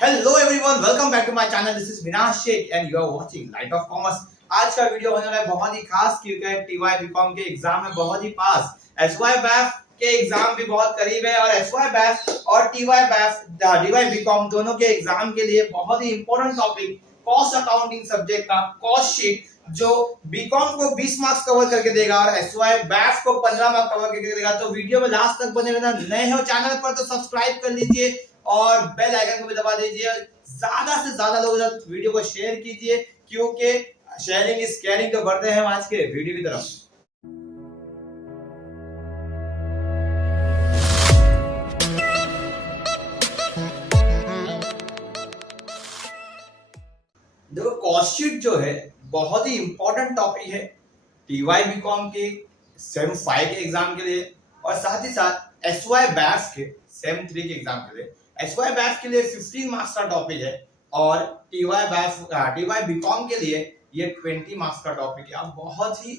Hello everyone, welcome back to my channel. This is Vinash Shaikh and you are watching light of commerce. आज का video होने वाला है बहुत ही खास, क्योंकि टीवाई बीकॉम के एग्जाम में बहुत ही पास, एसवाई बैफ के एग्जाम भी बहुत करीब है और एसवाई बैफ और टीवाई बैफ टीवाई बीकॉम दोनों के एग्जाम के लिए बहुत ही important topic cost accounting subject का कॉस्ट शीट, जो बीकॉम को 20 मार्क्स कवर करके देगा और एसवाई बैफ को 15 मार्क्स कवर करके देगा। तो वीडियो में लास्ट तक बने रहना। नए हो चैनल पर तो सब्सक्राइब कर लीजिए और बेल आइकन को भी दबा दीजिए। ज्यादा से ज्यादा लोगों तक वीडियो को शेयर कीजिए, क्योंकि शेयरिंग इज केयरिंग। तो बढ़ते हैं आज के वीडियो की तरफ। देखो, कॉस्ट शीट जो है बहुत ही इंपॉर्टेंट टॉपिक है टीवाई बीकॉम के सेम 5 के एग्जाम के लिए और साथ ही साथ एसवाई बैफ के सेम 3 के एग्जाम के लिए। एसवाई बैफ के लिए 15 मार्क्स का टॉपिक है और टीवाई बीकॉम के लिए ये 20 मार्क्स का टॉपिक है। अब बहुत ही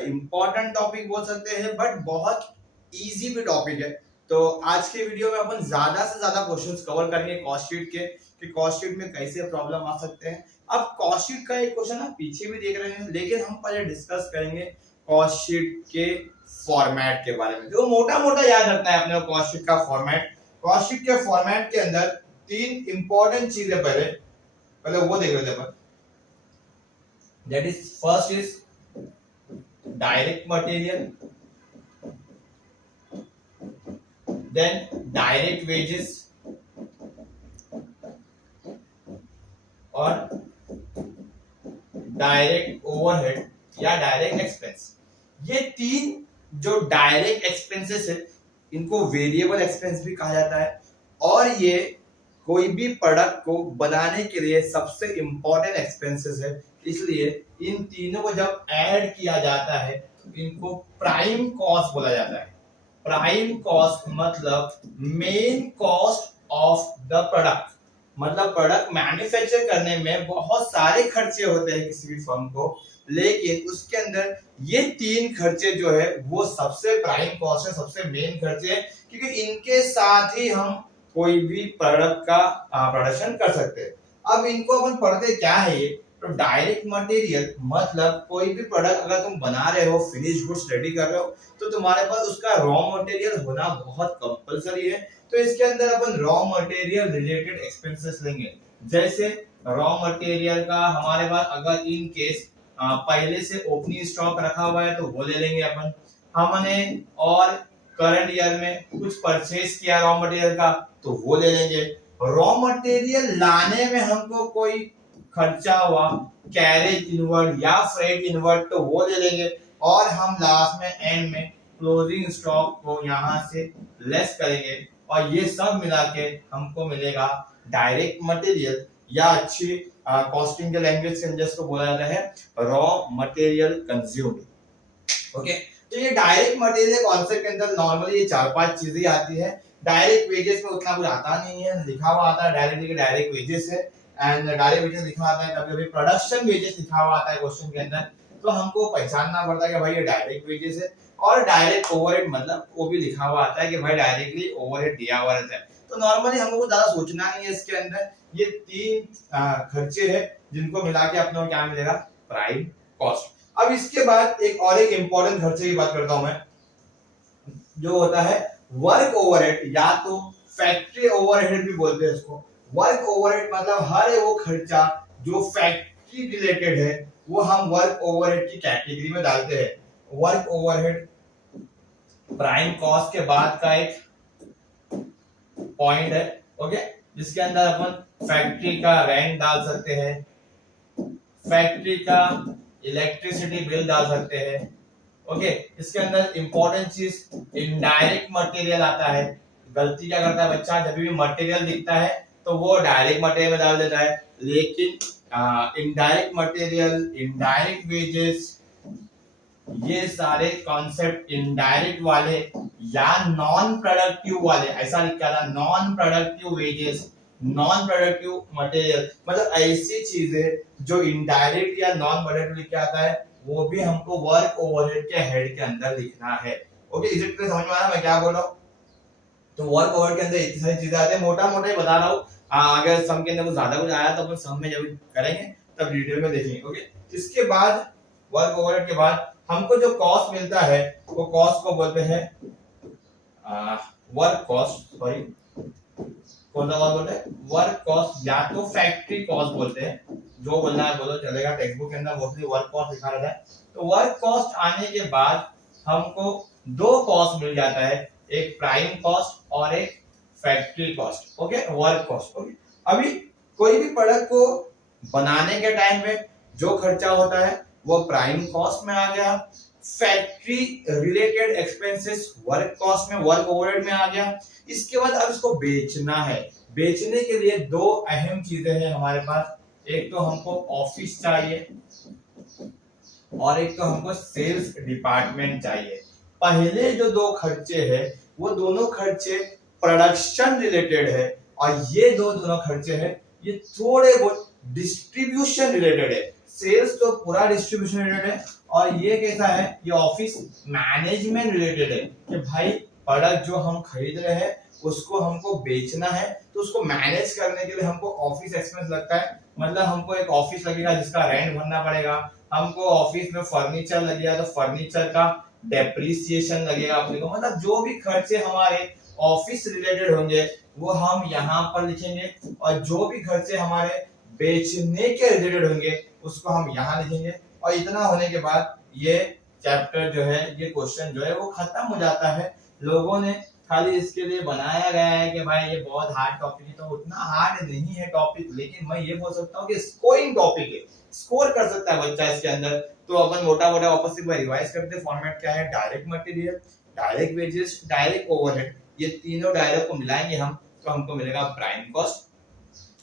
इंपॉर्टेंट टॉपिक बोल सकते हैं, बट बहुत इजी भी टॉपिक है। तो आज के वीडियो में अपन ज्यादा से ज्यादा क्वेश्चंस कवर करेंगे कॉस्ट शीट के, कि कॉस्ट शीट में कैसे प्रॉब्लम आ सकते हैं। अब कॉस्ट शीट का एक क्वेश्चन आप पीछे भी देख रहे हैं, लेकिन हम पहले डिस्कस करेंगे कॉस्ट शीट के फॉर्मेट के बारे में। जो मोटा मोटा याद रखना है अपने कॉस्ट शीट का फॉर्मेट। कॉस्ट शीट के फॉर्मेट के अंदर 3 इंपॉर्टेंट चीजें पहले वो देख लेते हैं। That is first is direct material, then direct wages और डायरेक्ट ओवरहेड या डायरेक्ट एक्सपेंस। ये 3 जो डायरेक्ट एक्सपेंसेस है, इनको वेरिएबल एक्सपेंस भी कहा जाता है और ये कोई भी प्रोडक्ट को बनाने के लिए सबसे इंपॉर्टेंट एक्सपेंसेस है। इसलिए इन तीनों को जब ऐड किया जाता है तो इनको प्राइम कॉस्ट बोला जाता है। प्राइम कॉस्ट मतलब main cost of the product, मतलब प्रोडक्ट मैन्युफैक्चर करने में बहुत सारे खर्चे होते हैं किसी भी फर्म को, लेकिन उसके अंदर ये 3 खर्चे जो है वो सबसे प्राइम कॉस्ट है, सबसे मेन खर्चे है, क्योंकि इनके साथ ही हम कोई भी प्रोडक्ट का प्रोडक्शन कर सकते हैं। अब इनको अपन पढ़ते क्या है ये, तो डायरेक्ट मटेरियल मतलब कोई भी प्रोडक्ट अगर तुम बना रहे हो, फिनिश गुड्स रेडी कर रहे हो, तो तुम्हारे पास उसका रॉ मटेरियल होना बहुत कंपलसरी है। तो इसके अंदर अपन रॉ मटेरियल रिलेटेड एक्सपेंसेस लेंगे। जैसे रॉ मटेरियल का हमारे पास अगर इन केस पहले से ओपनिंग स्टॉक रखा हुआ है तो वो ले लेंगे अपन। हमने और करंट ईयर में कुछ परचेज किया रॉ मटेरियल का तो वो ले लेंगे। रॉ मटेरियल लाने में हमको कोई खर्चा हुआ, कैरेज इनवर्ड या फ्रेट इनवर्ड, तो वो ले लेंगे। और हम लास्ट में एंड में क्लोजिंग स्टॉक को यहाँ से लेस करेंगे और ये सब मिला के हमको मिलेगा डायरेक्ट मटेरियल, या अच्छी कॉस्टिंग के लैंग्वेज से जिसको बोला जाता है रॉ मटेरियल कंज्यूम्ड। ओके, तो ये डायरेक्ट मटेरियल कॉन्सेप्ट के अंदर नॉर्मली ये 4-5 चीजें आती है। डायरेक्ट वेजेस में उतना कुछ आता नहीं है, लिखा हुआ आता है डायरेक्ट वेजेस है, एंड डायरेक्ट वेजेस लिखा आता है, कभी-कभी प्रोडक्शन वेजेस लिखा हुआ आता है क्वेश्चन के अंदर, तो हमको पहचानना पड़ता है कि भाई ये डायरेक्ट वेजेस है। और डायरेक्ट ओवरहेड मतलब वो भी लिखा हुआ आता है कि भाई डायरेक्टली ओवरहेड दिया हुआ रहता है। तो नॉर्मली हमको ज्यादा सोचना नहीं है इसके अंदर। ये 3 खर्चे हैं जिनको मिला के अपने को क्या मिलेगा, प्राइम कॉस्ट। अब इसके बाद एक इंपॉर्टेंट खर्चे की बात करता हूं मैं, जो होता है वर्क ओवरहेड, या तो फैक्ट्री ओवरहेड भी बोलते हैं इसको। वर्क ओवरहेड मतलब हर वो खर्चा जो फैक्ट्री रिलेटेड है वो हम वर्क ओवरहेड की कैटेगरी में डालते हैं। वर्क ओवरहेड प्राइम कॉस्ट के बाद का एक पॉइंट है, ओके, जिसके अंदर अपन फैक्ट्री का रेंट डाल सकते हैं, फैक्ट्री का इलेक्ट्रिसिटी बिल डाल सकते हैं। ओके, इसके अंदर इंपॉर्टेंट चीज इनडायरेक्ट मटेरियल आता है। गलती क्या करता है बच्चा, जब भी मटेरियल दिखता है तो वो डायरेक्ट मटेरियल में डाल देता है, लेकिन इनडायरेक्ट मटेरियल, इनडायरेक्ट वेजेस, ये सारे कॉन्सेप्ट इनडायरेक्ट वाले या नॉन प्रोडक्टिव वाले, ऐसा लिखा था non productive wages, non productive material, मतलब ऐसी चीजें जो इनडायरेक्ट या नॉन प्रोडक्टिव लिखा आता है, वो भी हमको वर्क ओवरहेड के हेड के अंदर लिखना है। Okay, is it clear? समझ में आ रहा है मैं क्या बोल रहा हूँ? तो वर्क ओवरहेड के अंदर इतनी सारी चीजें आती है, मोटा मोटा ही बता रहा हूँ, अगर सम के अंदर कुछ ज्यादा कुछ आया तो अपन सम में जब करेंगे तब डिटेल में देखेंगे। ओके, इसके बाद वर्क ओवरहेड के बाद हमको जो कॉस्ट मिलता है वो कॉस्ट को बोलते हैं वर्क कॉस्ट, सॉरी कौन सा कॉस्ट बोलते हैं, वर्क कॉस्ट या तो फैक्ट्री कॉस्ट बोलते हैं, जो बोलना है बोलो चलेगा। टेक्स्ट बुक के अंदर मोस्टली वर्क कॉस्ट लिखा रहता है। तो वर्क कॉस्ट आने के बाद हमको दो कॉस्ट मिल जाता है, एक प्राइम कॉस्ट और एक factory cost. Okay, work cost. Okay, अभी कोई भी प्रोडक्ट को बनाने के टाइम में जो खर्चा होता है वो प्राइम कॉस्ट में आ गया, factory related expenses work cost में, वर्क ओवरहेड में आ गया। इसके बाद अब इसको बेचना है, बेचने के लिए दो अहम चीजें हैं हमारे पास, एक तो हमको ऑफिस चाहिए और एक तो हमको सेल्स डिपार्टमेंट चाहिए। पहले जो दो खर्चे हैं वो दोनों खर्चे प्रोडक्शन रिलेटेड है और ये दोनों खर्चे हैं ये थोड़े बहुत डिस्ट्रीब्यूशन रिलेटेड है। सेल्स तो पूरा डिस्ट्रीब्यूशन रिलेटेड है और ये कैसा है, ये ऑफिस मैनेजमेंट रिलेटेड है कि भाई प्रोडक्ट जो हम खरीद रहे हैं उसको हमको बेचना है तो उसको मैनेज करने के लिए हमको ऑफिस एक्सपेंस लगता है। मतलब हमको एक ऑफिस लगेगा जिसका रेंट भरना पड़ेगा, हमको ऑफिस में फर्नीचर लगेगा तो फर्नीचर का डेप्रिसिएशन लगेगा अपने को। मतलब जो भी खर्चे हमारे ऑफिस रिलेटेड होंगे वो हम यहाँ पर लिखेंगे और जो भी खर्चे हमारे बेचने के रिलेटेड होंगे उसको हम यहाँ लिखेंगे। और इतना होने के बाद ये चैप्टर जो है, ये क्वेश्चन जो है वो खत्म हो जाता है। लोगों ने खाली इसके लिए बनाया गया है कि भाई ये बहुत हार्ड टॉपिक है, तो उतना हार्ड नहीं है टॉपिक, लेकिन मैं ये बोल सकता हूँ कि स्कोरिंग टॉपिक है, स्कोर कर सकता है बच्चा इसके अंदर। तो अपन मोटा मोटा वापस एक बार रिवाइज करते हैं। फॉर्मेट क्या है, direct material, direct wages, direct overhead, ये तीनों डायरेक्ट को मिलाएंगे हम तो हमको मिलेगा प्राइम कॉस्ट।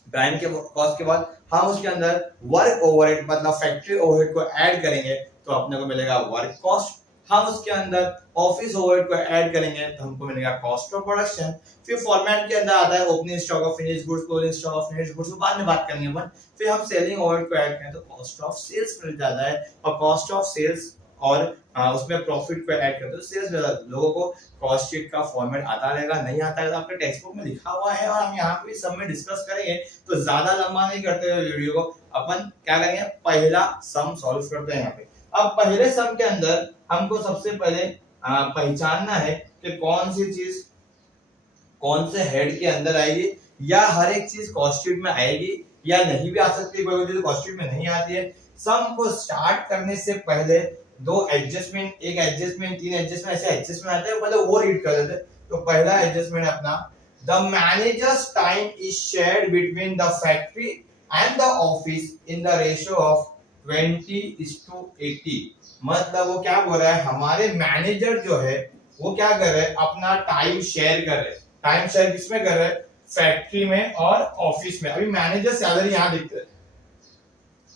प्राइम के कॉस्ट के बाद हम उसके अंदर वर्क ओवरहेड मतलब फैक्ट्री ओवरहेड को ऐड करेंगे तो अपने को मिलेगा वर्क कॉस्ट। हम उसके अंदर ऑफिस ओवरहेड को ऐड करेंगे तो हमको मिलेगा कॉस्ट ऑफ प्रोडक्शन। फिर फॉर्मेट के अंदर आता है opening stock of finished goods, closing stock of finished goods, बाद में बात करेंगे अपन। फिर हम सेलिंग ओवरहेड को ऐड करें तो कॉस्ट ऑफ सेल्स मिल जाता है और कॉस्ट ऑफ सेल्स और उसमें प्रॉफिट को ऐड करते हो सेल्स। लोगों को कॉस्ट शीट का फॉर्मेट आता रहेगा, नहीं आता है तो आपके टेक्स्ट बुक में लिखा हुआ है और हम यहाँ पे सब में डिस्कस करेंगे। तो ज्यादा लंबा नहीं करते हुए वीडियो को अपन क्या करेंगे, पहला सम सॉल्व करते हैं यहाँ पे। अब पहले सम के अंदर हमको सबसे पहले पहचानना है कि कौन सी चीज कौन से हेड के अंदर आएगी, या हर एक चीज कॉस्ट शीट में आएगी या नहीं भी आ सकती है, कोई चीज कॉस्ट शीट में नहीं आती है। सम को स्टार्ट करने से पहले दो एडजस्टमेंट, एक एडजस्टमेंट, तीन एडजस्टमेंट, ऐसे एडजस्टमेंट आते हैं, मतलब वो रीड कर देते। तो पहला एडजस्टमेंट अपना, the managers time is shared between the factory and the office in the ratio of 20:80। मतलब वो क्या बोल रहा है, हमारे मैनेजर जो है वो क्या कर रहे हैं, अपना टाइम शेयर कर रहे हैं। टाइम शेयर किसमें कर रहे हैं, फैक्ट्री में और ऑफिस में। अभी मैनेजर सैलरी यहाँ दिखते है,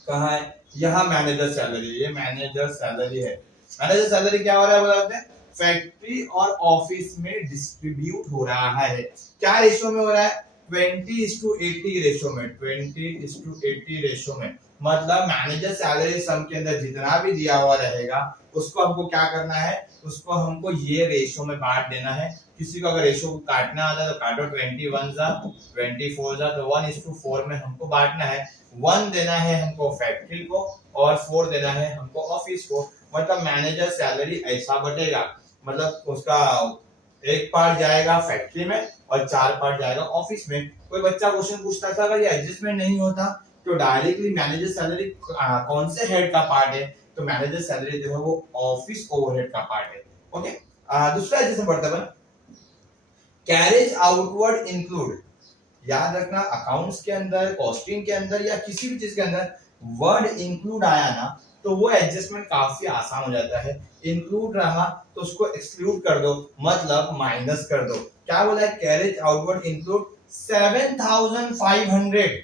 कहाँ है, यहाँ मैनेजर सैलरी, ये मैनेजर सैलरी है। मैनेजर सैलरी क्या हो रहा है बोलते हैं, फैक्ट्री और ऑफिस में डिस्ट्रीब्यूट हो रहा है। क्या रेशियो में हो रहा है, 20:80 रेशियो में, 20:80 रेशियो में। मतलब मैनेजर सैलरी सम के अंदर जितना भी दिया हुआ रहेगा उसको हमको क्या करना है, उसको हमको ये रेशियो में बांट देना है। किसी को अगर रेशियो काटना आता है तो काटो, 21 जा 24 जा, तो 1:4 में हमको बांटना है। 1 देना है हमको फैक्ट्री को और 4 देना है हमको ऑफिस को। मतलब मैनेजर सैलरी ऐसा बटेगा, मतलब उसका एक पार्ट जाएगा फैक्ट्री में और 4 पार्ट जाएगा ऑफिस में। कोई बच्चा क्वेश्चन पूछता था अगर ये एडजस्टमेंट नहीं होता तो डायरेक्टली मैनेजर सैलरी कौन से हेड का पार्ट है, तो मैनेजर सैलरी जो है वो ऑफिस ओवरहेड का पार्ट है। ओके, दूसरा एडजस्टमेंट पढ़ते हैं, कैरेज आउटवर्ड इंक्लूड। याद रखना अकाउंट्स के अंदर, कॉस्टिंग के अंदर या किसी भी चीज के अंदर वर्ड इंक्लूड आया ना तो वो एडजस्टमेंट काफी आसान हो जाता है। इंक्लूड रहा तो उसको एक्सक्लूड कर दो, मतलब माइनस कर दो। क्या बोला है, कैरेज आउटवर्ड इंक्लूड 7500।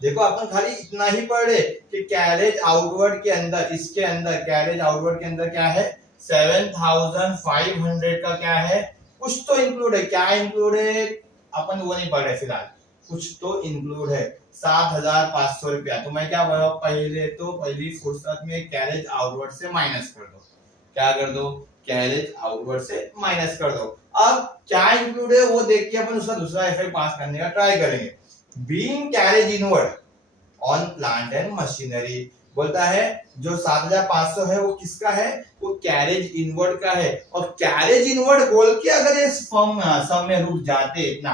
देखो अपन खाली इतना ही पढ़े कि कैरेज आउटवर्ड के अंदर, इसके अंदर कैरेज आउटवर्ड के अंदर क्या है, 7500 का क्या है, कुछ तो इंक्लूड है। क्या इंक्लूड है अपन वो नहीं पढ़ रहे फिलहाल, कुछ तो इंक्लूड है, 7500 रुपया। तो मैं क्या बोल रहा हूँ, पहले तो पहली फुर्सत में कैरेज आउटवर्ड से माइनस कर दो। क्या कर दो, कैरेज आउटवर्ड से माइनस कर दो। अब क्या इंक्लूड है वो देख के अपन उसका दूसरा इफेक्ट पास करने का ट्राई करेंगे। Being carriage inward on plant and machinery. बोलता है जो 7500 है वो किसका है, वो कैरेज इनवर्ड का है। और कैरेज इनवर्ड बोल के अगर ये सम में रुक जाते इतना,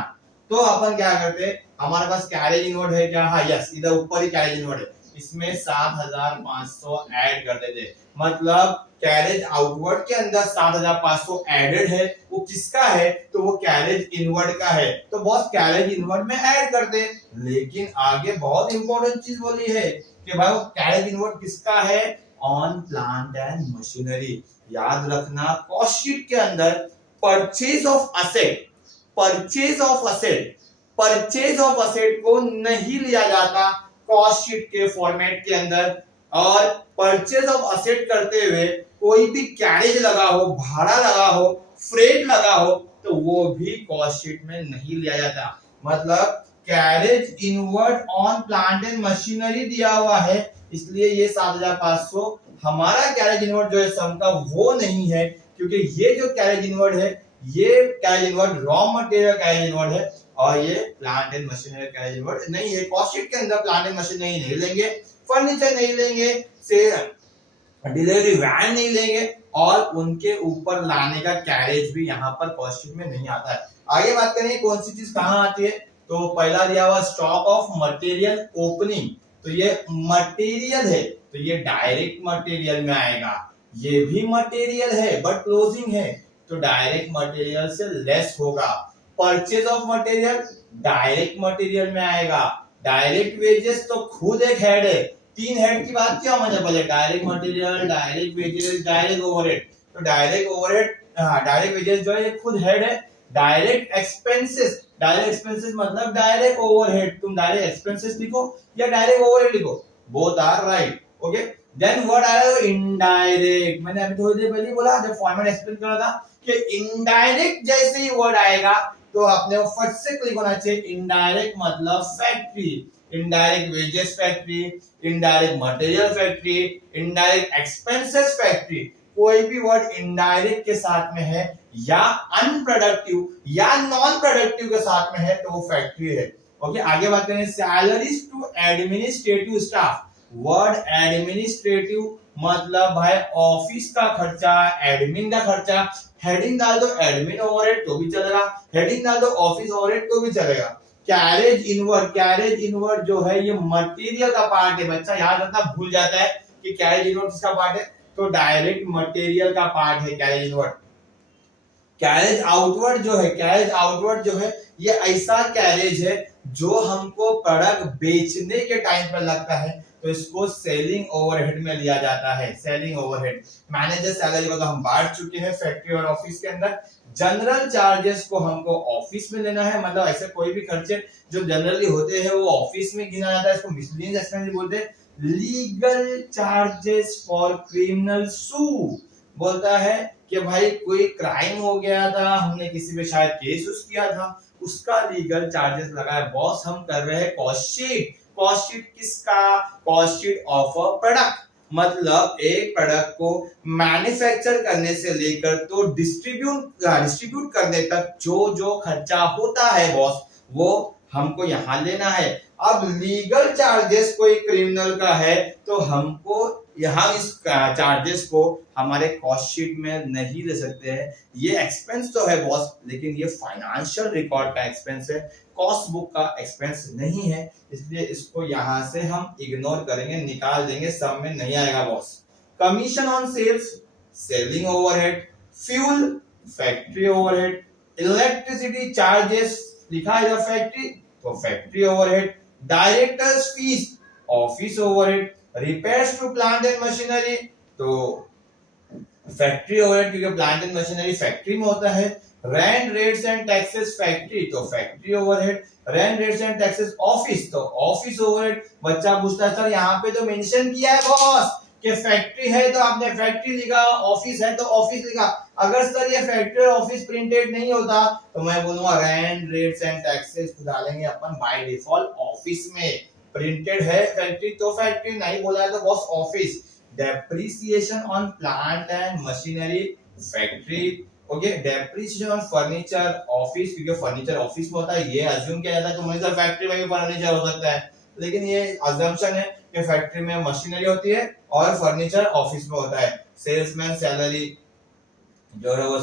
तो अपन क्या करते, हमारे पास कैरेज इनवर्ड है क्या, हाँ यस, इधर ऊपर ही कैरेज इनवर्ड है, इसमें 7500 ऐड कर देते। मतलब कैरेज आउटवर्ड के अंदर 7500 एडेड है, वो किसका है, तो वो कैरेज इनवर्ड का है। तो बॉस कैरेज इनवर्ड में ऐड करते। लेकिन आगे बहुत इंपॉर्टेंट चीज बोली है कि भाई वो कैरेज इनवर्ड किसका है, ऑन प्लांट एंड मशीनरी। याद रखना कॉस्ट शीट के अंदर purchase of asset, purchase of asset, purchase of asset को नहीं लिया जाता कॉस्ट शीट के फॉर्मेट के अंदर। और परचेज ऑफ असेट करते हुए कोई भी कैरेज लगा हो, भाड़ा लगा हो, फ्रेट लगा हो, तो वो भी कॉस्ट शीट में नहीं लिया जाता। मतलब carriage inward on plant and machinery दिया हुआ है, इसलिए ये 7500 हमारा कैरेज इनवर्ड जो है सम का वो नहीं है, क्योंकि ये जो कैरेज इनवर्ड है, ये carriage inward raw material carriage inward है, और ये plant and machinery carriage inward नहीं है। कॉस्ट शीट के अंदर प्लांट एंड मशीनरी नहीं लेंगे, फर्नीचर नहीं लेंगे, से डिलीवरी वैन नहीं लेंगे, और उनके ऊपर लाने का कैरेज भी यहाँ पर कॉस्ट शीट में नहीं आता है। आगे बात करें कौन सी चीज कहाँ आती है, तो पहला दिया हुआ स्टॉक ऑफ मटेरियल ओपनिंग, तो ये मटेरियल है, तो ये डायरेक्ट मटेरियल में आएगा। ये भी मटेरियल है बट क्लोजिंग है, तो डायरेक्ट मटेरियल से लेस होगा। Purchase of material direct material में आएगा। डायरेक्ट वेजेस तो खुद एक हेड है, 3 हेड की बात क्या मैंने बोले, direct material, direct wages, direct overhead. तो डायरेक्ट ओवरहेड, डायरेक्ट वेजेस जो है ये खुद हेड है। डायरेक्ट एक्सपेंसेस, डायरेक्ट एक्सपेंसेस मतलब डायरेक्ट ओवरहेड, तुम डायरेक्ट एक्सपेंसेस लिखो या डायरेक्ट ओवरहेड लिखो, both are right. Okay, then word आया इनडायरेक्ट। मैंने अभी थोड़ी देर पहले बोला जब फॉर्मेट एक्सप्लेन कर रहा था कि इनडायरेक्ट जैसे ही वर्ड आएगा तो आपने फट से क्लिक होना चाहिए। इनडायरेक्ट मतलब factory, indirect wages factory, indirect material factory, indirect expenses factory. कोई भी वर्ड इनडायरेक्ट के साथ में है या अनप्रोडक्टिव या नॉन प्रोडक्टिव के साथ में है तो वो फैक्ट्री है। ओके, आगे बात करें salaries to administrative staff. Word administrative मतलब भाई ऑफिस का खर्चा, एडमिन का खर्चा। हेडिंग डाल दो एडमिन ओवरहेड तो भी चलेगा, हेडिंग डाल दो ऑफिस ओवरहेड तो भी चलेगा। कैरेज इनवर्ड, कैरेज इनवर्ड जो है ये मटेरियल का पार्ट है। बच्चा याद रखना भूल जाता है कि कैरेज इनवर्ड किसका पार्ट है, तो डायरेक्ट मटेरियल का पार्ट है कैरेज इनवर्ड। कैरेज आउटवर्ड जो है, कैरेज आउटवर्ड जो है ये ऐसा कैरेज है जो हमको प्रोडक्ट बेचने के टाइम पर लगता है, तो इसको सेलिंग ओवरहेड में लिया जाता है। सेलिंग ओवरहेड, मैनेजर सैलरी को तो हम बांट चुके हैं फैक्ट्री और ऑफिस के अंदर। जनरल चार्जेस को हमको ऑफिस में लेना है, मतलब ऐसे कोई भी खर्चे जो जनरली होते हैं वो ऑफिस में गिना जाता है, इसको मिसलेनियस एक्सपेंस बोलते हैं। Legal charges for criminal suit, बोलता है कि भाई कोई क्राइम हो गया था, हमने किसी पे शायद केस किया था, उसका लीगल चार्जेस लगा है। बॉस हम कर रहे हैं कॉस्ट शीट। कॉस्ट शीट किसका, cost sheet of a product, मतलब एक प्रोडक्ट को मैन्युफैक्चर करने से लेकर तो डिस्ट्रीब्यूट करने तक जो जो खर्चा होता है बॉस वो हमको यहाँ लेना है। अब लीगल चार्जेस कोई क्रिमिनल का है तो हमको यहाँ इस चार्जेस को हमारे कॉस्ट शीट में नहीं ले सकते हैं। ये एक्सपेंस तो है बॉस, लेकिन ये फाइनेंशियल रिकॉर्ड का एक्सपेंस है, कॉस्ट बुक का एक्सपेंस नहीं है, इसलिए इसको यहाँ से हम इग्नोर करेंगे, निकाल देंगे, सब में नहीं आएगा boss. Commission on sales, selling overhead, fuel factory overhead, electricity charges लिखा है फैक्ट्री तो factory overhead, directors fees office overhead, repairs to plant and machinery तो फैक्ट्री ओवरहेड क्योंकि प्लांट एंड मशीनरी फैक्ट्री में होता है। Rent rates and taxes factory तो factory overhead, rent rates and taxes office तो ऑफिस ओवरहेड। बच्चा पूछता है सर यहाँ पे तो मेंशन किया है बॉस कि फैक्ट्री है तो आपने फैक्ट्री लिखा, ऑफिस है तो ऑफिस लिखा। अगर सर ये फैक्ट्री और ऑफिस प्रिंटेड नहीं होता तो मैं बोलूंगा रेंट रेट्स एंड टैक्सेस डालेंगे अपन बाय डिफॉल्ट ऑफिस में। प्रिंटेड है फैक्ट्री तो फैक्ट्री, नहीं बोला है तो boss office. Depreciation on plant and machinery factory, okay, depreciation on furniture office, क्योंकि फर्नीचर ऑफिस में होता है ये अज्यूम किया जाता है, तो मुझे फैक्ट्री में भी फर्नीचर हो सकता है, लेकिन ये अजम्पशन है कि फैक्ट्री में मशीनरी होती है और फर्नीचर ऑफिस में होता है। सेल्समैन सैलरी जो है वो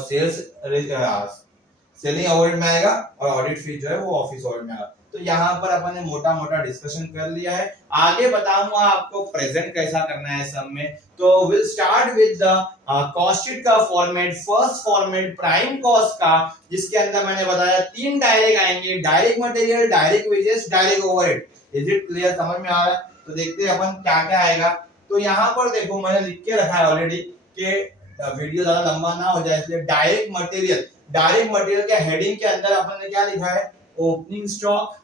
सेलिंग ओवरहेड में आएगा और ऑडिट फीस जो है वो ऑफिस ओवरहेड में आएगा। तो यहाँ पर अपन ने मोटा मोटा डिस्कशन कर लिया है, आगे बताऊंगा आपको प्रेजेंट कैसा करना है सब में। तो will start with the cost sheet का format. First format prime cost का, जिसके अंदर मैंने बताया 3 डायरेक्ट आएंगे, direct material, direct wages, direct overhead. Is it clear, समझ में आ रहा है? तो देखते हैं अपन क्या क्या आएगा। तो यहाँ पर देखो मैंने लिख के रखा है ऑलरेडी कि वीडियो ज्यादा लंबा ना हो जाए, इसलिए डायरेक्ट मटेरियल, डायरेक्ट मटेरियल के हेडिंग के अंदर अपन ने क्या लिखा है, opening stock,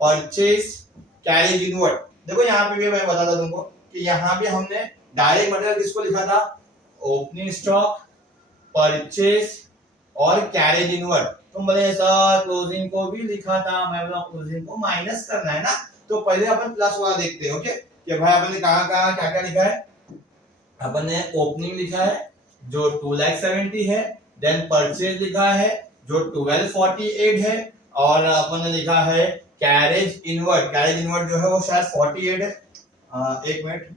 purchase, carriage inward. देखो यहाँ पे भी मैं बताता तुमको कि यहाँ भी हमने डायरेक्ट मटेरियल किसको लिखा था, ओपनिंग स्टॉक, परचेज और कैरेज इनवर्ड। तुम बोले सर क्लोजिंग को भी लिखा था, मैं बोला क्लोजिंग को माइनस करना है ना, तो पहले अपन प्लस वाला देखते हैं। ओके, कि भाई अपन ने कहां क्या क्या लिखा है। अपन ने ओपनिंग लिखा है जो 2,70,000 है, देन परचेज लिखा है जो 1248 है, और अपन ने लिखा है कैरेज इनवर्ड। कैरेज इनवर्ड जो है वो शायद 48 है, एक मिनट,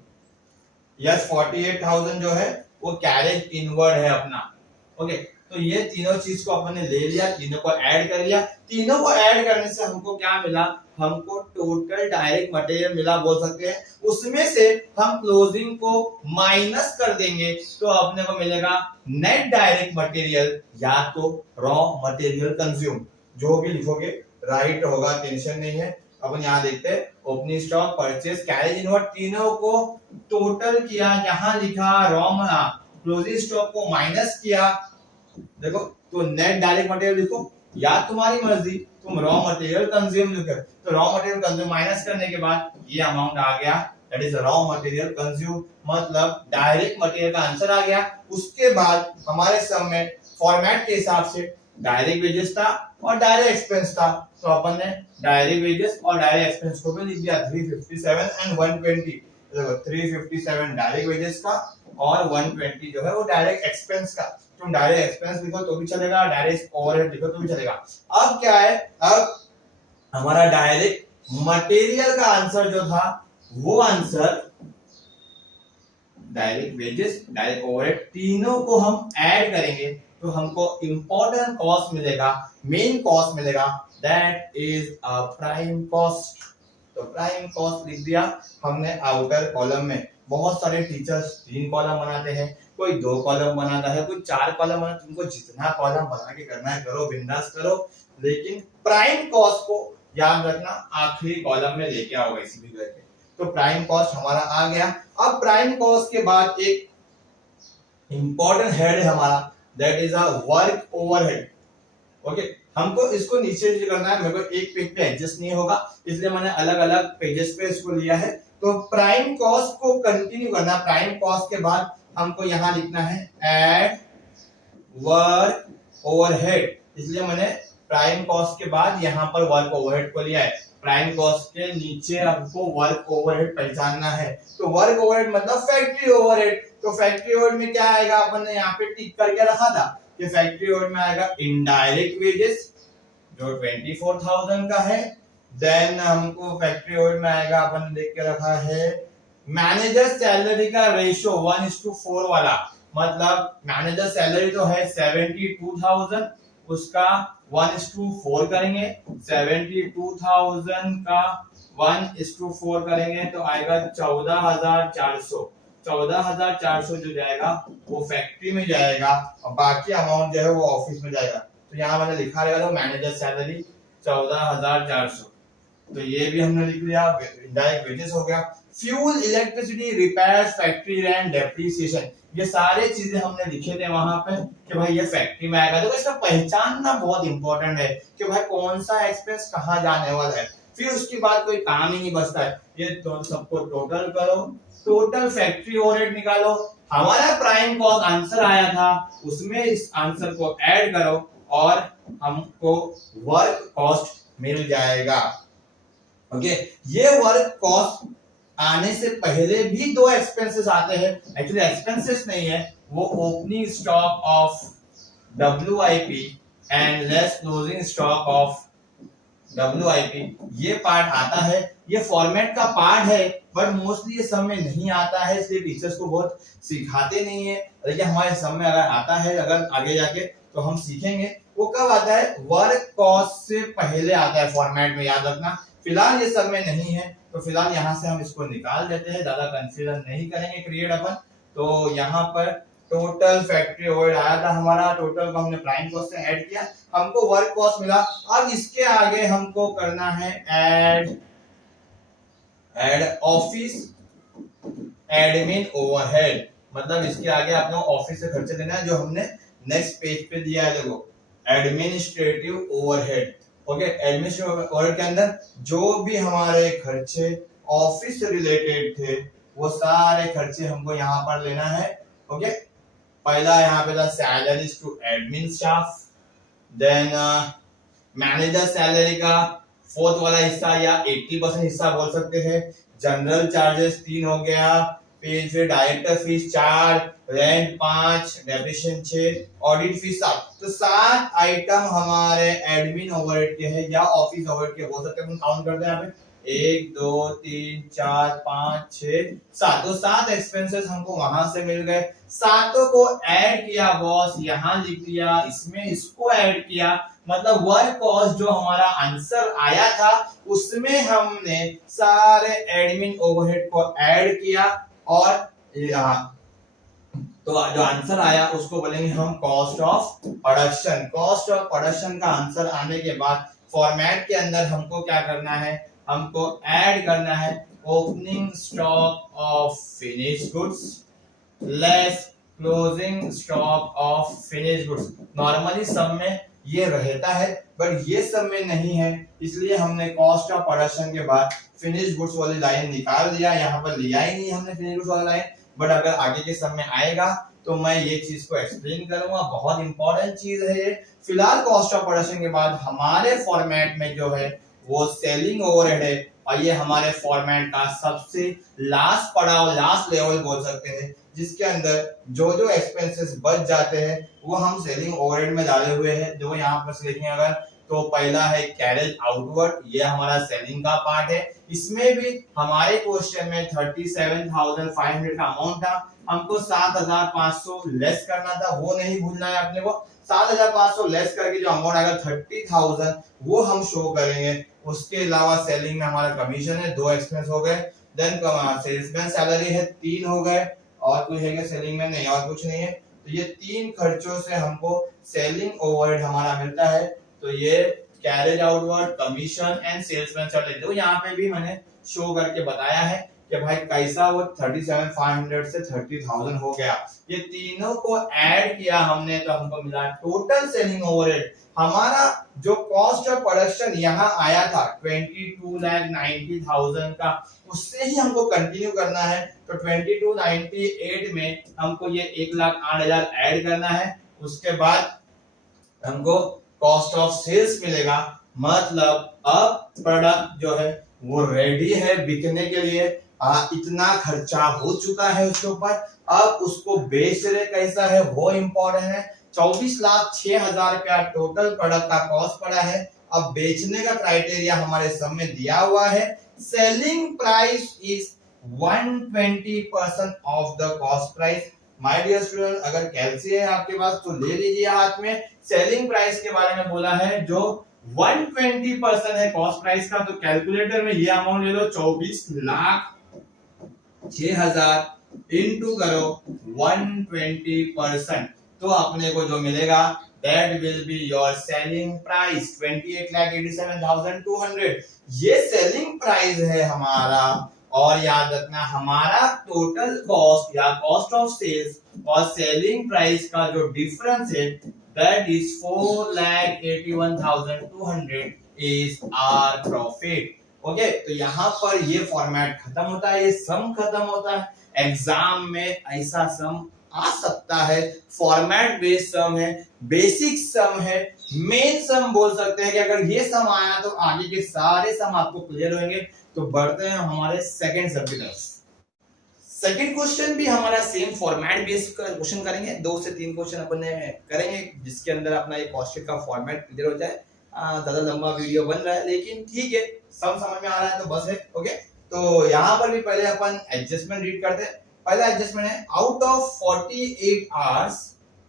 यस 48,000 जो है वो कैरेज इनवर्ड है अपना। ओके, तो ये तीनों चीज को अपन ने ले लिया, तीनों को ऐड कर लिया। तीनों को ऐड करने से हमको क्या मिला, हमको टोटल डायरेक्ट मटेरियल मिला बोल सकते हैं। उसमें से हम क्लोजिंग को माइनस कर देंगे तो अपने को मिलेगा नेट डायरेक्ट मटेरियल या तो रॉ मटेरियल कंज्यूम। जो भी लिखोगे राइट होगा, टेंशन नहीं है। अपन यहाँ देखते हैं opening stock, purchase, carriage inward, तीनों को टोटल किया, यहाँ लिखा रॉ, क्लोजिंग स्टॉक को माइनस किया। देखो तो नेट डायरेक्ट मटेरियल लिखो या तुम्हारी मर्जी, तुम रॉ मटेरियल कंज्यूम लिखो। तो रॉ मटेरियल कंज्यूम माइनस करने के बाद ये अमाउंट आ गया, that is raw material consume, मतलब डायरेक्ट मटेरियल का आंसर आ गया। उसके बाद हमारे सब में फॉर्मेट के हिसाब से डायरेक्ट वेजेस था और डायरेक्ट एक्सपेंस था, तो अपन ने डायरेक्ट वेजेस और डायरेक्ट एक्सपेंस को भी लिख दिया 357 एंड 120। देखो 357 डायरेक्ट वेजेस का और 120 जो है वो डायरेक्ट एक्सपेंस का। तुम डायरेक्ट एक्सपेंस लिखो तो भी चलेगा, डायरेक्ट ओवरहेड लिखो तो भी चलेगा। अब क्या है, अब हमारा डायरेक्ट मटेरियल का आंसर जो था वो answer direct wages, direct overhead, तीनों को हम ऐड करेंगे तो हमको इंपॉर्टेंट कॉस्ट मिलेगा, मेन कॉस्ट मिलेगा, that is a prime cost. तो प्राइम कॉस्ट लिख दिया हमने आउटर कॉलम में। बहुत सारे टीचर्स 3 कॉलम बनाते हैं, कोई 2 कॉलम बनाता है, कोई 4 कॉलम बनाता है। तुमको जितना कॉलम बना के करना है करो, बिंदास करो, लेकिन प्राइम कॉस्ट को याद रखना आखिरी कॉलम में लेके आओ वैसे भी करके। तो प्राइम कॉस्ट हमारा आ गया। अब प्राइम कॉस्ट के बाद एक इंपॉर्टेंट हेड है हमारा, that is a work overhead. Okay, हमको इसको नीचे करना है, मेरे को एक पेज पे एडजस्ट नहीं होगा, इसलिए मैंने अलग अलग पेजेस पे इसको लिया है। तो प्राइम कॉस्ट को कंटिन्यू करना, प्राइम कॉस्ट के बाद हमको यहां लिखना है एड वर्क ओवरहेड, इसलिए मैंने प्राइम कॉस्ट के बाद यहां पर वर्क ओवरहेड को लिया है। प्राइम कॉस्ट के नीचे हमको वर्क ओवरहेड पहचानना है। तो वर्क ओवरहेड मतलब फैक्ट्री ओवरहेड। तो फैक्ट्री ओवरहेड में क्या आएगा, अपन ने यहाँ पे टिक करके रखा था कि फैक्ट्री ओवरहेड में आएगा इनडायरेक्ट वेजेस जो 24,000 का है। देन हमको फैक्ट्री ओवरहेड में आएगा, अपन ने देख के रखा है मैनेजर सैलरी का रेशियो 1:4 वाला, मतलब मैनेजर सैलरी तो है 72,000, उसका 1:4 करेंगे, 72,000 का 1:4 करेंगे तो आएगा 14,400। 14,400 जो जाएगा वो फैक्ट्री में जाएगा और बाकी अमाउंट जो है वो ऑफिस में जाएगा। तो यहाँ मैंने लिखा रहेगा तो मैनेजर सैलरी 14,400, तो ये भी हमने लिख लिया। डायरेक्ट वेजेस हो गया। Fuel, electricity, repairs, factory rent, depreciation, ये सारे चीजें हमने लिखे थे वहां पे कि भाई ये फैक्ट्री में आएगा। तो इसका पहचानना बहुत इंपॉर्टेंट है कि भाई कौन सा एक्सपेंस कहाँ जाने वाला है। फिर उसके बाद कोई काम ही नहीं बचता है, ये तो सबको टोटल करो, टोटल फैक्ट्री ओवरहेड निकालो। हमारा प्राइम कॉस्ट आंसर आया था, उसमें इस आंसर को ऐड करो और हमको वर्क कॉस्ट मिल जाएगा। ओके, ये वर्क कॉस्ट आने से पहले भी 2 एक्सपेंसेस आते हैं, एक्चुअली एक्सपेंसेस नहीं है वो, opening stock of WIP and less closing stock of WIP, ये पार्ट आता है, ये फॉर्मेट का पार्ट है, बट मोस्टली ये सब में नहीं आता है, इसलिए टीचर्स को बहुत सिखाते नहीं है। लेकिन हमारे सब में अगर आता है, अगर आगे जाके तो हम सीखेंगे। वो कब आता है? वर्क कॉस्ट से पहले आता है फॉर्मेट में, याद रखना। फिलहाल ये सब में नहीं है, तो फिलहाल यहाँ से हम इसको निकाल देते हैं, ज्यादा कंफ्यूजन नहीं करेंगे क्रिएट अपन। तो यहाँ पर टोटल फैक्ट्री ओवरहेड आया था हमारा, टोटल को हमने प्राइम कॉस्ट से ऐड किया, हमको वर्क कॉस्ट मिला। अब इसके आगे हमको करना है ऐड ऑफिस एडमिन ओवरहेड, मतलब इसके आगे आपने ऑफिस से खर्चे देना है, जो हमने नेक्स्ट पेज पे दिया है। देखो administrative overhead, okay. Administrative overhead के अंदर जो भी हमारे खर्चे ऑफिस से रिलेटेड थे, वो सारे खर्चे हमको यहाँ पर लेना है, ओके। पहला यहाँ पे था salaries to admin staff, then manager salary का फोर्थ वाला हिस्सा या 80% हिस्सा बोल सकते हैं, जनरल चार्जेस 3 हो गया, फिर director fees 4, rent 5, depreciation 6, audit fees 7। तो 7 आइटम हमारे एडमिन ओवरहेड के हैं या ऑफिस ओवरहेड के हो सकते हैं। हम काउंट करते हैं यहाँ पे 1 2 3 4 5 6 7, तो 7 एक्सपेंसेस हमको वहां से मिल गए। सातों को ऐड किया बॉस, यहाँ लिख दिया, इसमें इसको ऐड किया, मतलब वर्क कॉस्ट जो हमारा आंसर आया था उसमें हमने सारे एडमिन ओवरहेड को ऐड किया, और यहाँ तो जो आंसर आया उसको बोलेंगे हम cost of production. Cost of production का आंसर आने के बाद फॉर्मेट के अंदर हमको क्या करना है? हमको ऐड करना है opening stock of finish goods less closing stock of finish goods. Normally सब में ये रहता है, बट ये सब में नहीं है, इसलिए हमने कॉस्ट ऑफ प्रोडक्शन के बाद फिनिश गुड्स वाली लाइन निकाल दिया। यहाँ पर लिया ही नहीं हमने फिनिश गुड्स वाला लाइन, बट अगर आगे के सब में आएगा तो मैं ये चीज को एक्सप्लेन करूंगा, बहुत इंपॉर्टेंट चीज है ये। फिलहाल कॉस्ट ऑफ प्रोडक्शन के बाद हमारे फॉर्मेट में जो है वो सेलिंग ओवरहेड है, और ये हमारे फॉर्मेट का सबसे लास्ट पड़ाव, लास्ट लेवल बोल सकते हैं, जिसके अंदर जो जो एक्सपेंसेस बच जाते हैं वो हम सेलिंग ओवरहेड में डाले हुए हैं। जो यहाँ पर देखें अगर, तो पहला है कैरेज आउटवर्ड, ये हमारा सेलिंग का पार्ट है। इसमें भी हमारे क्वेश्चन में 37,500 का अमाउंट था, हमको 7,500 लेस करना था, वो नहीं भूलना है अपने को। 7,500 लेस करके जो अमाउंट आएगा 30,000 वो हम शो करेंगे। उसके अलावा सेलिंग में हमारा कमीशन है, 2 एक्सपेंस हो गए, देन सेल्समैन सैलरी है 3 हो गए, और कुछ है क्या सेलिंग में? नहीं, और कुछ नहीं है। तो ये 3 खर्चों से हमको सेलिंग ओवरहेड हमारा मिलता है। तो ये carriage outward, commission and salesman salary, तो यहाँ पे भी मैंने शो करके बताया है कि भाई कैसा वो 37,500 से 30,000 हो गया। ये तीनों को ऐड किया हमने तो हमको मिला टोटल सेलिंग ओवरहेड। हमारा जो कॉस्ट ऑफ प्रोडक्शन यहाँ आया था 22,90,000 का, उससे ही हमको कंटिन्यू करना है। तो 2298 में हमको ये 1,08,000 ऐड करना है, उसके बाद हमको कॉस्ट ऑफ सेल्स मिलेगा। मतलब अब प्रोडक्ट जो है वो रेडी है बिकने के लिए, इतना खर्चा हो चुका है उसके ऊपर, अब उसको बेच रहे कैसा है वो इम्पोर्टेंट है। 24,06,000 रुपया टोटल प्रोडक्ट का कॉस्ट पड़ा है। अब बेचने का क्राइटेरिया हमारे सब में दिया हुआ है, selling price is 120% of the cost price. My dear student, अगर कैलसी है आपके पास तो ले लीजिए हाथ में। सेलिंग प्राइस के बारे में बोला है जो 120% है कॉस्ट प्राइस का, तो कैलकुलेटर में ये अमाउंट ले लो, 24,06,000 इंटू करो 120%, तो अपने को जो मिलेगा that will be your selling price 28,87,200। ये सेलिंग प्राइस है हमारा, और याद रखना हमारा टोटल कॉस्ट या कॉस्ट ऑफ सेल्स और सेलिंग प्राइस का जो डिफरेंस है that is 4,81,200 is our profit। Okay, तो यहाँ पर ये फॉर्मेट खत्म होता है, ये सम खत्म होता है। एग्जाम में ऐसा सम आ सकता है, फॉर्मेट बेस्ड सम है, बेसिक सम है, मेन सम बोल सकते हैं कि अगर ये सम आया तो आगे के सारे सम आपको क्लियर होंगे। तो बढ़ते हैं हमारे सेकंड सब की तरफ। सेकंड क्वेश्चन भी हमारा सेम फॉर्मेट बेस्ड क्वेश्चन करेंगे, 2 से 3 क्वेश्चन अपन करेंगे जिसके अंदर अपना ये कॉस्ट शीट का फॉर्मेट क्लियर हो जाए। ज्यादा लंबा वीडियो बन रहा है लेकिन ठीक है, सब समझ में आ रहा है तो बस है। ओके, तो यहाँ पर भी पहले अपन एडजस्टमेंट रीड करते हैं। पहला एडजस्टमेंट है, out of 48 hours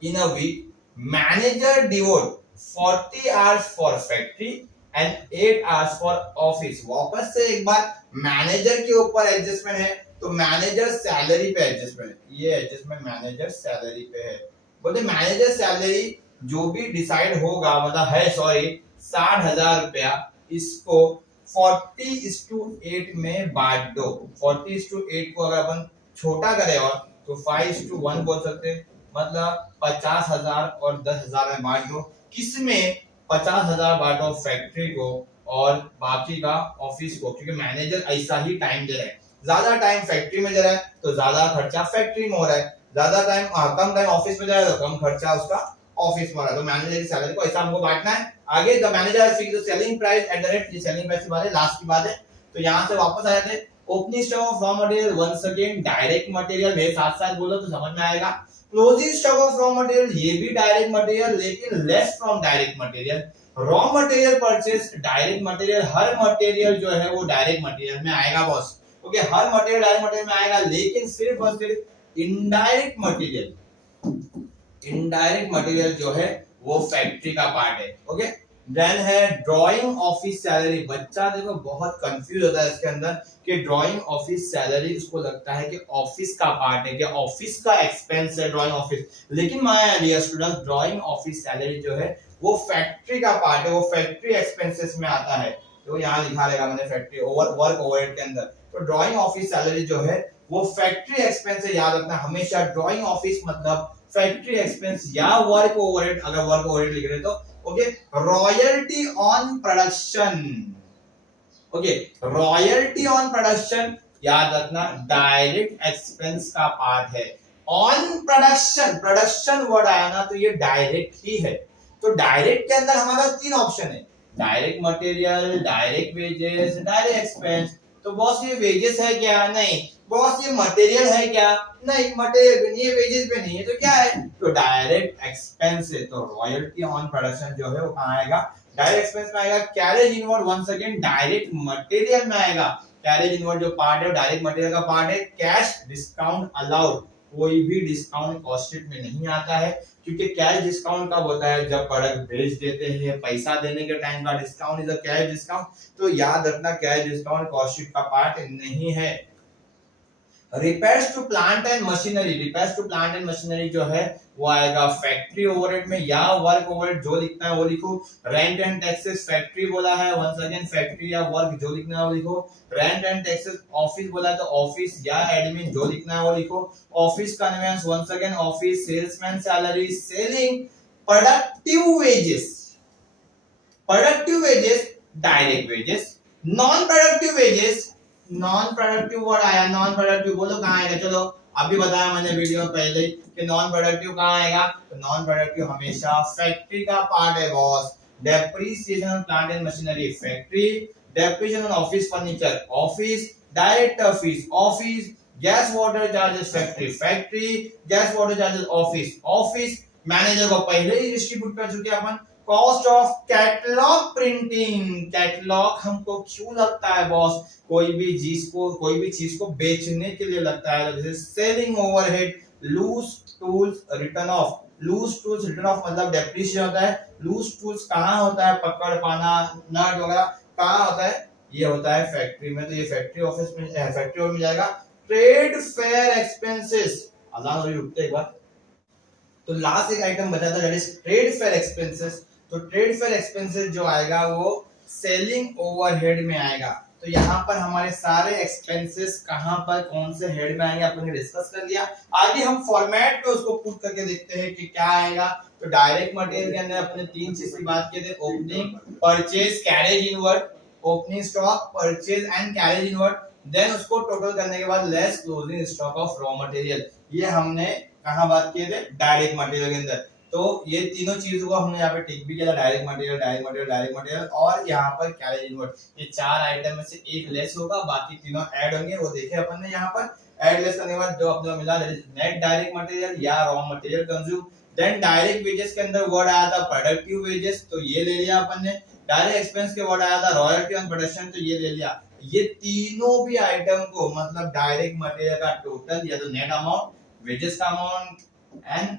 in a week manager devote 40 hours for factory and 8 hours for office. वापस से एक बार मैनेजर के ऊपर एडजस्टमेंट है, तो मैनेजर सैलरी पे एडजस्टमेंट है। ये एडजस्टमेंट मैनेजर सैलरी पे है। बोलते मैनेजर सैलरी जो भी डिसाइड होगा, मतलब है सॉरी 60,000 रुपया, इसको 40:8 में बांट दो। 40:8 को अगर अपन छोटा करें और तो 5:1 बोल सकते हैं, मतलब 50,000 और 10,000 में बांट दो। किसमें 50,000 बांटो फैक्ट्री को और बाकी का ऑफिस को, क्योंकि मैनेजर ऐसा ही टाइम दे रहा है। ज्यादा टाइम फैक्ट्री में दे रहा है तो ज्यादा खर्चा फैक्ट्री में हो रहा है, ज्यादा टाइम कम टाइम ऑफिस में दे रहा है तो कम खर्चा उसका ऑफिस में हो रहा है। तो मैनेजर की सैलरी को ऐसा हमको बांटना है। आगे the manager fix the selling price at the rate, ये सेलिंग प्राइस की बात है, लास्ट की बात है। तो यहाँ से वापस आए थे, opening stock of raw material once again direct material, मेरे साथ साथ बोलो तो समझ में आएगा। Closing stock of raw material, ये भी डायरेक्ट मटेरियल लेकिन less from direct material. Raw material purchase direct material, हर मटेरियल जो है वो डायरेक्ट मटेरियल में आएगा बॉस। ओके, हर मटेरियल डायरेक्ट मटेरियल में आएगा, लेकिन सिर्फ और सिर्फ इनडायरेक्ट मटेरियल, इनडायरेक्ट मटेरियल जो है वो फैक्ट्री का पार्ट है। ओके, देन है ड्राइंग ऑफिस सैलरी। बच्चा देखो बहुत कंफ्यूज होता है इसके अंदर कि ड्राइंग ऑफिस सैलरी, उसको लगता है कि ऑफिस का पार्ट है, कि ऑफिस का एक्सपेंस है ड्राइंग ऑफिस। लेकिन my dear student, drawing office salary जो है वो फैक्ट्री का पार्ट है, वो फैक्ट्री एक्सपेंसेस में आता है। तो यहाँ लिखा रहेगा मैंने फैक्ट्री वर्क ओवरहेड के अंदर। तो ड्राइंग ऑफिस सैलरी जो है वो फैक्ट्री एक्सपेंस है, याद रखना हमेशा। ड्राइंग ऑफिस मतलब फैक्ट्री एक्सपेंस या वर्क ओवरहेड, अगर वर्क ओवरहेड लिख रहे तो। Okay, royalty on production. Okay, royalty on production याद रखना डायरेक्ट एक्सपेंस का पार्ट है। ऑन प्रोडक्शन, प्रोडक्शन वर्ड आया ना तो ये डायरेक्ट ही है। तो डायरेक्ट के अंदर हमारा 3 ऑप्शन है, direct material, direct wages, direct expense. तो बॉस ये वेजेस है क्या? नहीं। बॉस ये मटेरियल है क्या? नहीं, मटेरियल भी नहीं है, वेजेस भी नहीं है, तो क्या है? तो डायरेक्ट एक्सपेंस है। तो रॉयल्टी ऑन प्रोडक्शन जो है वो कहाँ आएगा? डायरेक्ट एक्सपेंस में आएगा। Carriage inward once again direct material में आएगा। कैरेज इनवर्ड जो पार्ट है वो डायरेक्ट मटेरियल का पार्ट है। कैश डिस्काउंट अलाउड, कोई भी डिस्काउंट कॉस्ट शीट में नहीं आता है, क्योंकि कैश डिस्काउंट कब होता है? जब प्रोडक्ट बेच देते हैं, पैसा देने के टाइम का discount is a cash discount. तो याद रखना कैश डिस्काउंट कॉस्ट शीट का पार्ट नहीं है। Repairs to plant and machinery, repairs to plant and machinery जो है वो आएगा फैक्ट्री ओवरहेड में, या वर्क ओवरहेड जो लिखना है वो लिखो। रेंट एंड टैक्सेस फैक्ट्री बोला है, वंस अगेन फैक्ट्री या वर्क जो लिखना है वो लिखो। रेंट एंड टैक्सेस ऑफिस बोला है तो ऑफिस या एडमिन जो लिखना है वो लिखो। Office conveyance once again office. Salesman salary, selling, productive wages, productive wages direct wages. Non productive wages, non productive word आया, नॉन प्रोडक्टिव बोलो कहाँ आएगा? चलो अभी बताया मैंने वीडियो में पहले ही कि नॉन प्रोडक्टिव कहाँ आएगा। तो नॉन प्रोडक्टिव हमेशा फैक्ट्री का पार्ट है boss. Depreciation on plant and machinery factory, depreciation on office furniture office, director fees office, gas water charges factory factory, gas water charges office office. Manager को पहले ही distribute कर चुके अपन। Cost of catalogue printing, catalogue हमको क्यों लगता है बॉस? कोई भी चीज को बेचने के लिए लगता है। जैसे selling overhead, loose tools written off, loose tools written off मतलब डेप्रिसिएशन होता है। लूज टूल्स कहाँ होता है? पकड़ पाना, नट वगैरह कहाँ होता है? ये होता है फैक्ट्री में। तो ये फैक्ट्री ऑफिस में, फैक्ट्री में जाएगा। ट्रेड फेयर एक्सपेंसेस, अजान हो रही, रुकते एक बार। तो लास्ट एक आइटम बचा था, that is trade fair expenses. तो ट्रेड फेयर एक्सपेंसेस जो आएगा वो सेलिंग ओवरहेड में आएगा। तो यहाँ पर हमारे सारे एक्सपेंसेस कहाँ पर कौन से हेड में आएंगे अपन ने डिस्कस कर लिया। आगे हम फॉर्मेट पे उसको पुट करके देखते हैं कि क्या आएगा। तो डायरेक्ट मटेरियल के अंदर अपने 3 चीज की बात की थी, opening, purchase, carriage inward. Opening stock, purchase and carriage inward. Then उसको टोटल करने के बाद less closing stock of raw material. ये हमने कहाँ बात किए थे? डायरेक्ट मटेरियल के अंदर। तो ये तीनों चीजों को हमने यहाँ पे टिक भी किया, direct material, direct material, direct material, और यहाँ पर कैरेज इनवर्ड। ये 4 आइटम में से एक लेस होगा, बाकी तीनों ऐड होंगे, वो देखे अपन ने यहाँ पर ऐड लेस करने के बाद जो अपने को मिला नेट डायरेक्ट मटेरियल या raw material consume. Then direct wages के अंदर वर्ड आया था प्रोडक्टिव वेजेस, तो ये ले लिया अपन ने। डायरेक्ट एक्सपेंस के वर्ड आया था रॉयल्टी ऑन प्रोडक्शन, तो ये ले लिया। ये तीनों भी आइटम को मतलब डायरेक्ट मटेरियल का टोटल या तो नेट अमाउंट, वेजेस का अमाउंट एंड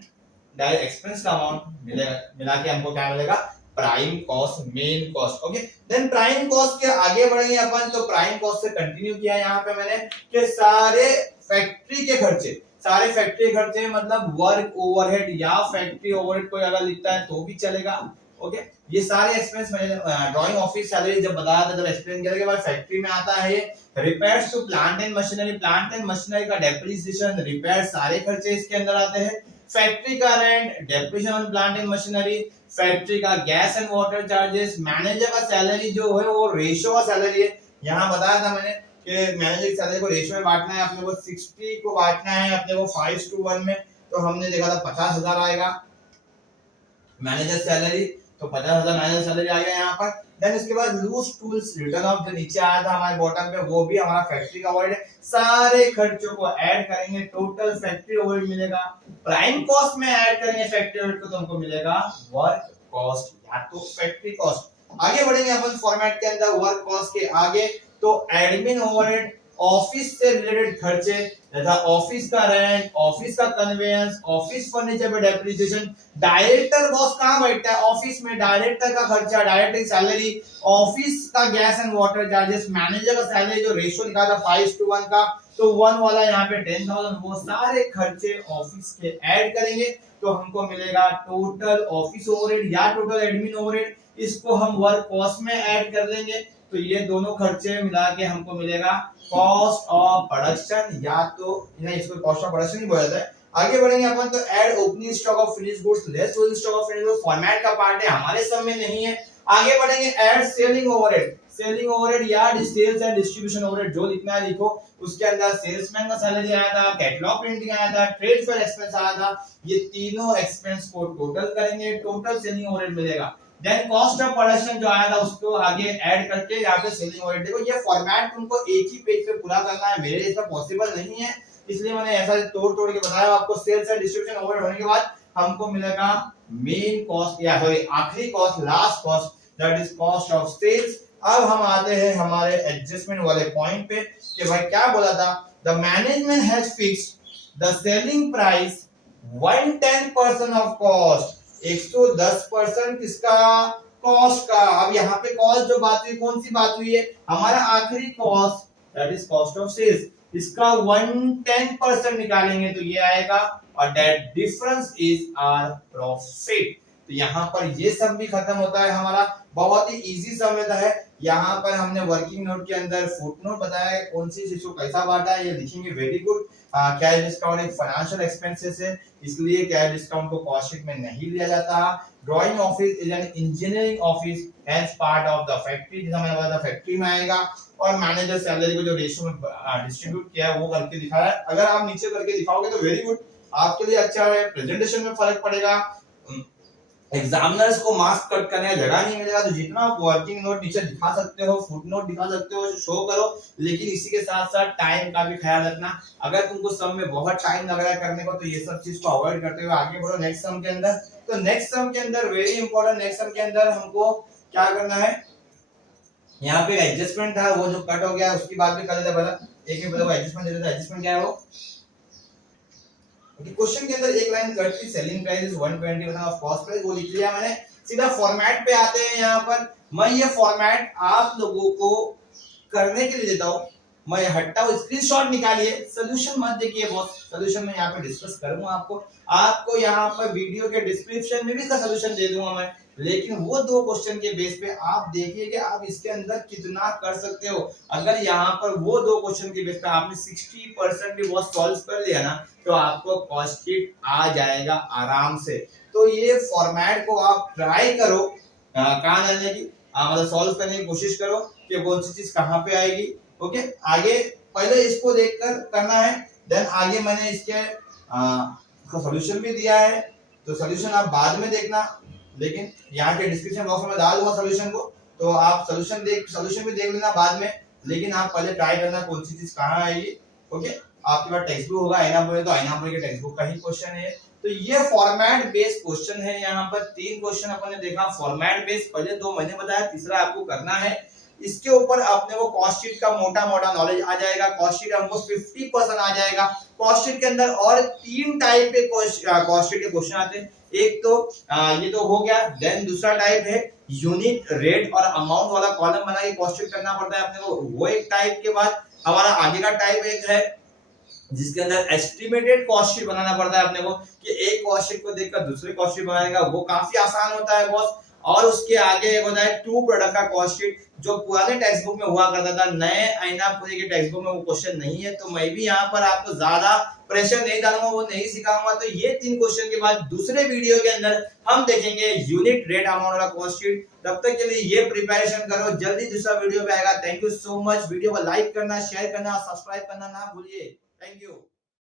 डायरेक्ट एक्सपेंस का अमाउंट मिलेगा, मिला के हमको क्या मिलेगा, prime cost, main cost. Okay, then prime cost के आगे बढ़ेंगे अपन, तो प्राइम कॉस्ट से कंटिन्यू किया यहाँ पे मैंने कि सारे फैक्ट्री के खर्चे, सारे फैक्ट्री खर्चे मतलब वर्क ओवरहेड या फैक्ट्री ओवरहेड कोई अगर लिखता है तो भी चलेगा। ओके, ये सारे एक्सपेंस मैंने ड्राइंग ऑफिस सैलरी जब बताया था, जब एक्सप्लेन किया, के बाद फैक्ट्री में आता है repairs to plant and machinery, plant and machinery का डेप्रिसिएशन, रिपेयर सारे खर्चे इसके अंदर आते हैं। फैक्ट्री का rent, depreciation on plant and machinery, factory का gas and water charges, manager का सैलरी जो है वो रेशियो का सैलरी है। यहाँ बताया था मैंने कि मैनेजर की सैलरी को रेशियो में बांटना है, अपने को 60 को बांटना है अपने को 5:1 में, तो हमने देखा था 50,000 आएगा मैनेजर सैलरी, तो 50,000 मैनेजर सैलरी आ गया यहाँ पर। देन इसके बाद लूज टूल्स रिटर्न ऑफ जो नीचे आया था हमारे बॉटम पे, वो भी हमारा फैक्ट्री का ओवरहेड है। सारे खर्चों को ऐड करेंगे, टोटल फैक्ट्री ओवरहेड मिलेगा। प्राइम कॉस्ट में ऐड करेंगे फैक्ट्री ओवरहेड को, तो हमको मिलेगा वर्क कॉस्ट या तो फैक्ट्री कॉस्ट। आगे बढ़ेंगे अपन फॉर्मेट के अंदर वर्क कॉस्ट के आगे, तो एडमिन ओवरहेड, ऑफिस से रिलेटेड खर्चे तथा ऑफिस का रेंट, ऑफिस का कन्वेंस, ऑफिस फर्नीचर पे डेप्रिसिएशन। डायरेक्टर बॉस कहां बैठता है, ऑफिस में, डायरेक्टर का खर्चा, डायरेक्टर की सैलरी, ऑफिस का gas and water charges, manager का सैलरी जो रेशियो निकाला था 5:1 का, तो 1 वाला यहाँ पे 10,000, वो सारे खर्चे ऑफिस के ऐड करेंगे तो हमको मिलेगा टोटल ऑफिस ओवरहेड या टोटल एडमिन ओवरहेड। इसको हम वर्क कॉस्ट में ऐड कर देंगे, तो ये दोनों खर्चे मिला के हमको मिलेगा कॉस्ट ऑफ प्रोडक्शन, या तो नहीं इसको कॉस्ट ऑफ प्रोडक्शन ही बोला जाता है। आगे बढ़ेंगे अपन, तो add opening stock of finished goods less closing stock of finished goods, format का पार्ट है, हमारे सब में नहीं है। आगे बढ़ेंगे, add selling overhead, selling overhead या सेल्स एंड डिस्ट्रीब्यूशन ओवरहेड, जो लिखना है लिखो। उसके अंदर सेल्समैन का सैलरी आया था, कैटलॉग प्रिंटिंग आया था, ट्रेड फेयर एक्सपेंस आया था, ये तीनों एक्सपेंस को टोटल करेंगे, टोटल सेलिंग ओवरहेड मिलेगा। देन कॉस्ट ऑफ प्रोडक्शन जो आया था उसको आगे ऐड करके यहाँ पे सेलिंग ओवरहेड। देखो ये फॉर्मेट तुमको एक ही पेज पे पूरा करना है, मेरे लिए पॉसिबल नहीं है, इसलिए मैंने ऐसा तोड़ तोड़ के बताया आपको। सेल्स एंड डिस्ट्रीब्यूशन ओवरहेड होने के बाद हमको मिलेगा मेन कॉस्ट, या सॉरी आखिरी cost, last cost, that is cost of sales. अब हम आते हैं हमारे एडजस्टमेंट वाले पॉइंट पे कि भाई क्या बोला था, the management has fixed the selling price 110% of cost, 110% किसका, कॉस्ट का। अब यहाँ पे कॉस्ट जो बात हुई, कौन सी बात हुई है, हमारा आखिरी cost that is cost of sales, इसका 110% निकालेंगे तो ये आएगा, और that difference is our profit. तो यहाँ पर ये सब भी खत्म होता है हमारा, बहुत ही इजी समझता है। यहाँ पर हमने वर्किंग नोट के अंदर फुटनोट बताया है कौन सी चीज को कैसा बांटा है, ये लिखेंगे, वेरी गुड। कैश डिस्काउंट एक फाइनेंशियल एक्सपेंसेस है, इसलिए कैश डिस्काउंट को कॉस्ट शीट में नहीं लिया जाता। Drawing office is an engineering office as part of the factory, जैसा मैंने बताया फैक्ट्री में आएगा। और मैनेजर सैलरी को जो रेशियो में डिस्ट्रीब्यूट किया है वो करके दिखाया है, अगर आप नीचे करके दिखाओगे तो वेरी गुड, आपके लिए अच्छा है। प्रेजेंटेशन में फर्क पड़ेगा, एग्जामिनर्स को मार्क्स कट करने का जगह नहीं मिलेगा, तो जितना आप वर्किंग नोट नीचे दिखा सकते हो, फुट नोट दिखा सकते हो, शो करो, लेकिन इसी के साथ साथ टाइम का भी ख्याल रखना। अगर तुमको सम में बहुत टाइम लग रहा है करने को, तो ये सब चीज को अवॉइड करते हुए आगे बढ़ो नेक्स्ट सम के अंदर। तो नेक्स्ट सम के अंदर वेरी इंपॉर्टेंट, नेक्स्ट सम के अंदर हमको क्या करना है, यहाँ पे एडजस्टमेंट था वो जो कट हो गया उसकी बात भी कर लेते हैं। एक एक बताओ एडजस्टमेंट दे देता, एडजस्टमेंट क्या है वो। क्वेश्चन के अंदर एक लाइन कट थी, selling price is 120% of cost price, वो लिख लिया मैंने। सीधा फॉर्मेट पे आते हैं, यहाँ पर मैं ये फॉर्मेट आप लोगों को करने के लिए देता हूँ, मैं हटता हूँ, स्क्रीनशॉट निकालिए, सॉल्यूशन मत देखिए बॉस, सॉल्यूशन में यहाँ पे डिस्कस करूंगा आपको यहाँ पर वीडियो के डिस्क्रिप्शन में भी इसका सॉल्यूशन दे दूंगा मैं, लेकिन वो दो क्वेश्चन के बेस पे आप देखिए कि आप इसके अंदर कितना कर सकते हो। अगर यहाँ पर वो दो क्वेश्चन के बेस पे आपने 60% भी बहुत सॉल्व कर लिया ना, तो आपको कॉस्ट शीट आ जाएगा आराम से। तो ये फॉर्मेट को आप ट्राई करो कहाँ डालने की, मतलब सॉल्व करने की कोशिश करो कि कौन सी चीज कहाँ पे आएगी। ओके, आगे पहले इसको देखकर करना है, देन आगे मैंने इसके सॉल्यूशन भी दिया है, तो सॉल्यूशन आप बाद में देखना, लेकिन यहाँ के डिस्क्रिप्शन बॉक्स में डाल दूंगा सॉल्यूशन को, तो आप सॉल्यूशन भी देख लेना बाद में, लेकिन आप पहले ट्राई करना कौन सी चीज कहाँ आएगी। ओके, आपके पास टेक्स्ट बुक होगा आईनापुरे तो आईनापुरे के टेक्स्ट बुक का ही क्वेश्चन है। तो ये फॉर्मेट बेस्ड क्वेश्चन है। यहाँ पर 3 क्वेश्चन अपन ने देखा फॉर्मेट बेस्ड, पहले 2 मैंने बताया, तीसरा आपको करना है। इसके ऊपर अपने को कॉस्ट शीट का मोटा मोटा नॉलेज आ जाएगा। कॉस्ट शीट हमको 50% आ जाएगा। कॉस्ट शीट के अंदर और 3 टाइप के कॉस्ट शीट के क्वेश्चन आते हैं। एक तो ये तो हो गया। देन दूसरा टाइप है यूनिट, रेट और अमाउंट वाला कॉलम बना के कॉस्ट शीट करना पड़ता है अपने को, वो एक टाइप के बाद हमारा आगे का टाइप एक है जिसके अंदर एस्टिमेटेड कॉस्ट शीट बनाना पड़ता है अपने को, कि एक कॉस्ट शीट को देखकर दूसरे कॉस्ट शीट बनाएगा, वो काफी आसान होता है बॉस। और उसके आगे एक होता है 2 प्रोडक्ट का कॉस्ट शीट, जो पुराने टेक्स्ट बुक में हुआ करता था, नए आईनापुरे के टेक्स्ट बुक में वो क्वेश्चन नहीं है। तो मैं भी यहाँ पर आपको ज्यादा प्रेशर नहीं डालूंगा, वो नहीं सिखाऊंगा। तो ये 3 क्वेश्चन के बाद दूसरे वीडियो के अंदर हम देखेंगे यूनिट, रेट, अमाउंट वाला कॉस्ट शीट। तब तक के लिए ये प्रिपरेशन करो, जल्दी दूसरा वीडियो पे आएगा। Thank you so much. Video को लाइक करना, शेयर करना, सब्सक्राइब करना ना भूलिए। Thank you.